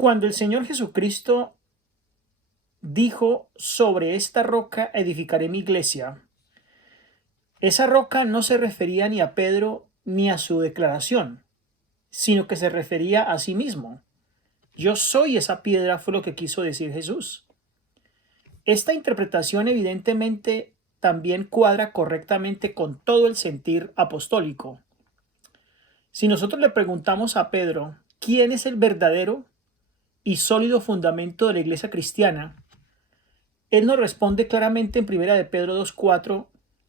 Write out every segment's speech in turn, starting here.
Cuando el Señor Jesucristo dijo: sobre esta roca edificaré mi iglesia, esa roca no se refería ni a Pedro ni a su declaración, sino que se refería a sí mismo. Yo soy esa piedra, fue lo que quiso decir Jesús. Esta interpretación evidentemente también cuadra correctamente con todo el sentir apostólico. Si nosotros le preguntamos a Pedro quién es el verdadero y sólido fundamento de la iglesia cristiana, él nos responde claramente en 1 de Pedro 2:4: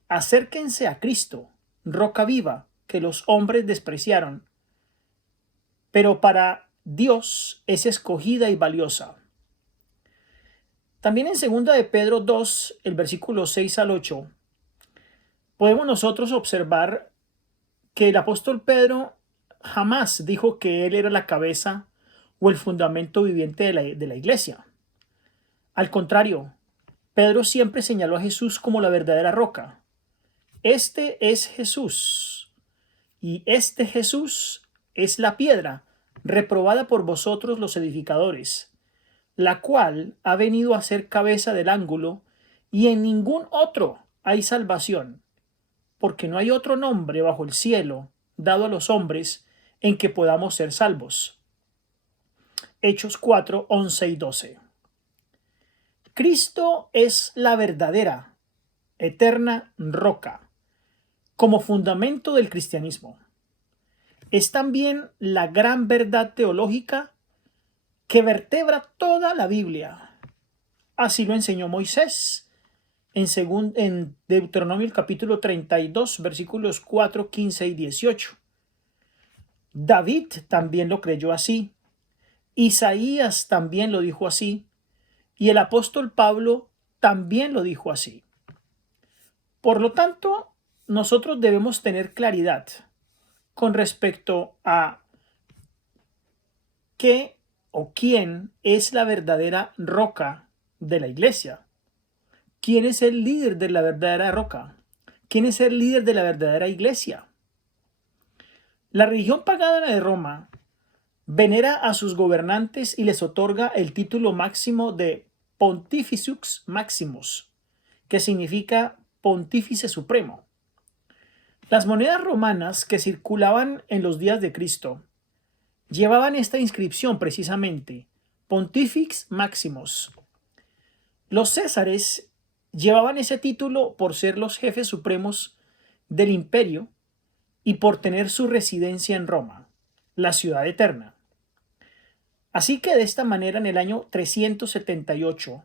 acérquense a Cristo, roca viva, que los hombres despreciaron, pero para Dios es escogida y valiosa. También en 2 de Pedro 2, el versículo 6 al 8, podemos nosotros observar que el apóstol Pedro jamás dijo que él era la cabeza o el fundamento viviente de la iglesia. Al contrario, Pedro siempre señaló a Jesús como la verdadera roca. Este es Jesús, y este Jesús es la piedra reprobada por vosotros los edificadores, la cual ha venido a ser cabeza del ángulo, y en ningún otro hay salvación, porque no hay otro nombre bajo el cielo dado a los hombres en que podamos ser salvos. Hechos 4, 11 y 12. Cristo es la verdadera, eterna roca, como fundamento del cristianismo. Es también la gran verdad teológica que vertebra toda la Biblia. Así lo enseñó Moisés en Deuteronomio el capítulo 32, versículos 4, 15 y 18. David también lo creyó así. Isaías también lo dijo así. Y el apóstol Pablo también lo dijo así. Por lo tanto, nosotros debemos tener claridad con respecto a qué o quién es la verdadera roca de la iglesia. ¿Quién es el líder de la verdadera roca? ¿Quién es el líder de la verdadera iglesia? La religión pagana de Roma venera a sus gobernantes y les otorga el título máximo de Pontificux Maximus, que significa Pontífice Supremo. Las monedas romanas que circulaban en los días de Cristo llevaban esta inscripción precisamente, Pontifex Maximus. Los césares llevaban ese título por ser los jefes supremos del imperio y por tener su residencia en Roma, la ciudad eterna. Así que de esta manera, en el año 378,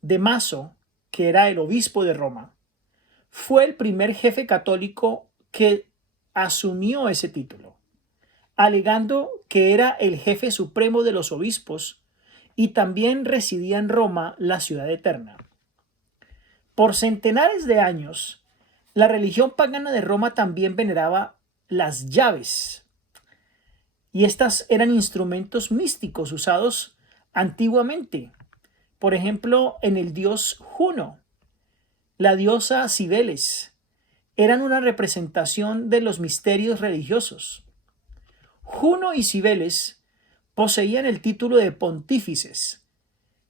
Damaso, que era el obispo de Roma, fue el primer jefe católico que asumió ese título, alegando que era el jefe supremo de los obispos y también residía en Roma, la ciudad eterna. Por centenares de años, la religión pagana de Roma también veneraba las llaves, y estas eran instrumentos místicos usados antiguamente. Por ejemplo, en el dios Juno, la diosa Cibeles, eran una representación de los misterios religiosos. Juno y Cibeles poseían el título de pontífices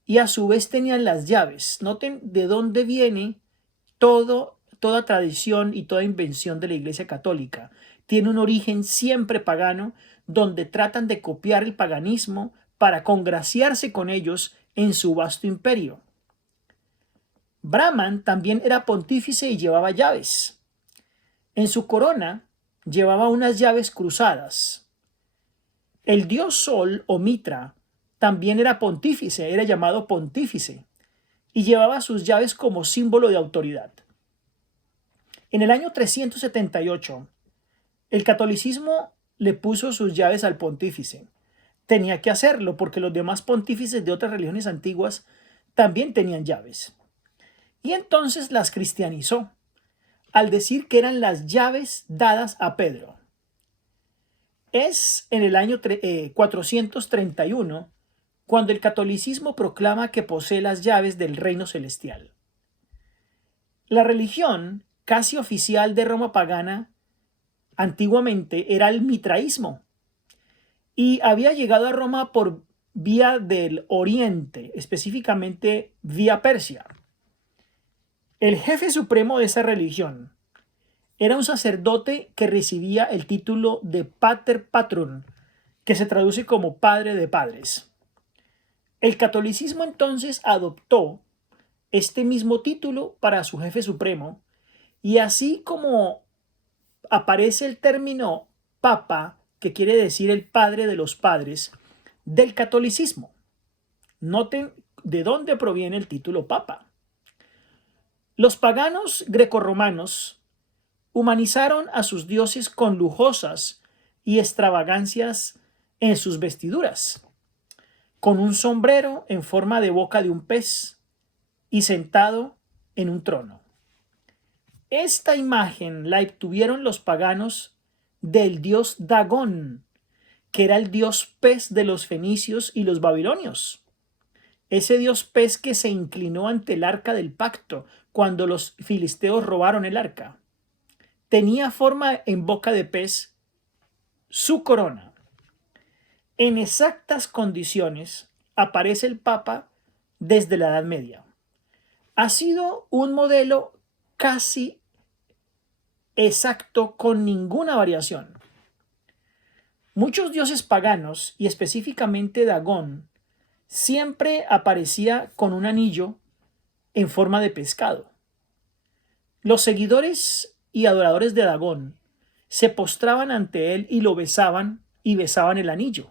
y a su vez tenían las llaves. Noten de dónde viene toda tradición y toda invención de la Iglesia Católica. Tiene un origen siempre pagano, donde tratan de copiar el paganismo para congraciarse con ellos en su vasto imperio. Brahman también era pontífice y llevaba llaves. En su corona llevaba unas llaves cruzadas. El dios Sol o Mitra también era pontífice, era llamado pontífice, y llevaba sus llaves como símbolo de autoridad. En el año 378, el catolicismo le puso sus llaves al pontífice. Tenía que hacerlo porque los demás pontífices de otras religiones antiguas también tenían llaves. Y entonces las cristianizó, al decir que eran las llaves dadas a Pedro. Es en el año 431 cuando el catolicismo proclama que posee las llaves del reino celestial. La religión casi oficial de Roma pagana antiguamente era el mitraísmo y había llegado a Roma por vía del Oriente, específicamente vía Persia. El jefe supremo de esa religión era un sacerdote que recibía el título de Pater Patrum, que se traduce como padre de padres. El catolicismo entonces adoptó este mismo título para su jefe supremo, y así como aparece el término papa, que quiere decir el padre de los padres, del catolicismo. Noten de dónde proviene el título papa. Los paganos grecorromanos humanizaron a sus dioses con lujosas y extravagancias en sus vestiduras, con un sombrero en forma de boca de un pez y sentado en un trono. Esta imagen la obtuvieron los paganos del dios Dagón, que era el dios pez de los fenicios y los babilonios. Ese dios pez que se inclinó ante el arca del pacto cuando los filisteos robaron el arca. Tenía forma en boca de pez su corona. En exactas condiciones aparece el Papa desde la Edad Media. Ha sido un modelo casi exacto con ninguna variación. Muchos dioses paganos, y específicamente Dagón, siempre aparecía con un anillo en forma de pescado. Los seguidores y adoradores de Dagón se postraban ante él y lo besaban y besaban el anillo.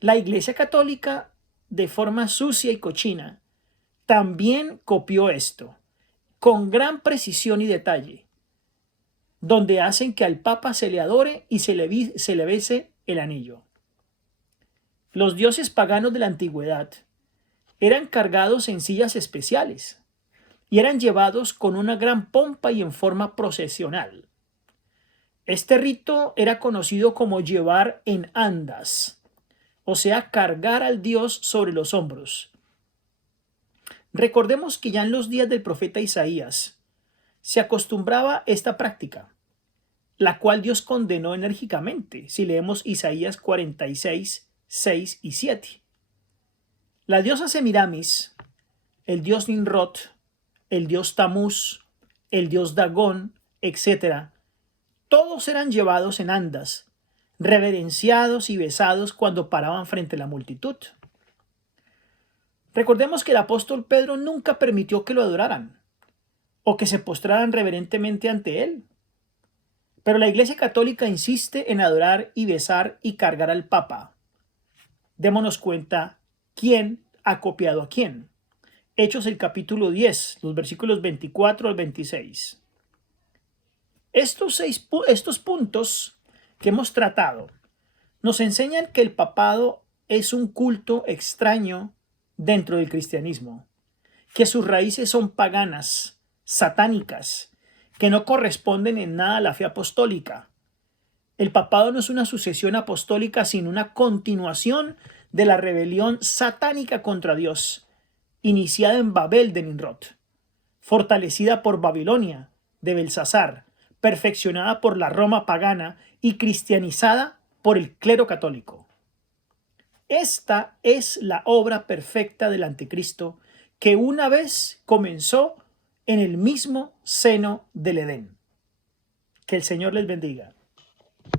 La Iglesia Católica, de forma sucia y cochina, también copió esto, con gran precisión y detalle, donde hacen que al Papa se le adore y se le bese el anillo. Los dioses paganos de la antigüedad eran cargados en sillas especiales y eran llevados con una gran pompa y en forma procesional. Este rito era conocido como llevar en andas, o sea, cargar al dios sobre los hombros. Recordemos que ya en los días del profeta Isaías se acostumbraba esta práctica, la cual Dios condenó enérgicamente, si leemos Isaías 46, 6 y 7. La diosa Semiramis, el dios Nimrod, el dios Tamuz, el dios Dagón, etc., todos eran llevados en andas, reverenciados y besados cuando paraban frente a la multitud. Recordemos que el apóstol Pedro nunca permitió que lo adoraran o que se postraran reverentemente ante él. Pero la Iglesia Católica insiste en adorar y besar y cargar al Papa. Démonos cuenta quién ha copiado a quién. Hechos el capítulo 10, los versículos 24 al 26. Estos puntos que hemos tratado nos enseñan que el papado es un culto extraño dentro del cristianismo, que sus raíces son paganas, satánicas, que no corresponden en nada a la fe apostólica. El papado no es una sucesión apostólica, sino una continuación de la rebelión satánica contra Dios, iniciada en Babel de Nimrod, fortalecida por Babilonia de Belsasar, perfeccionada por la Roma pagana y cristianizada por el clero católico. Esta es la obra perfecta del anticristo que una vez comenzó en el mismo seno del Edén. Que el Señor les bendiga.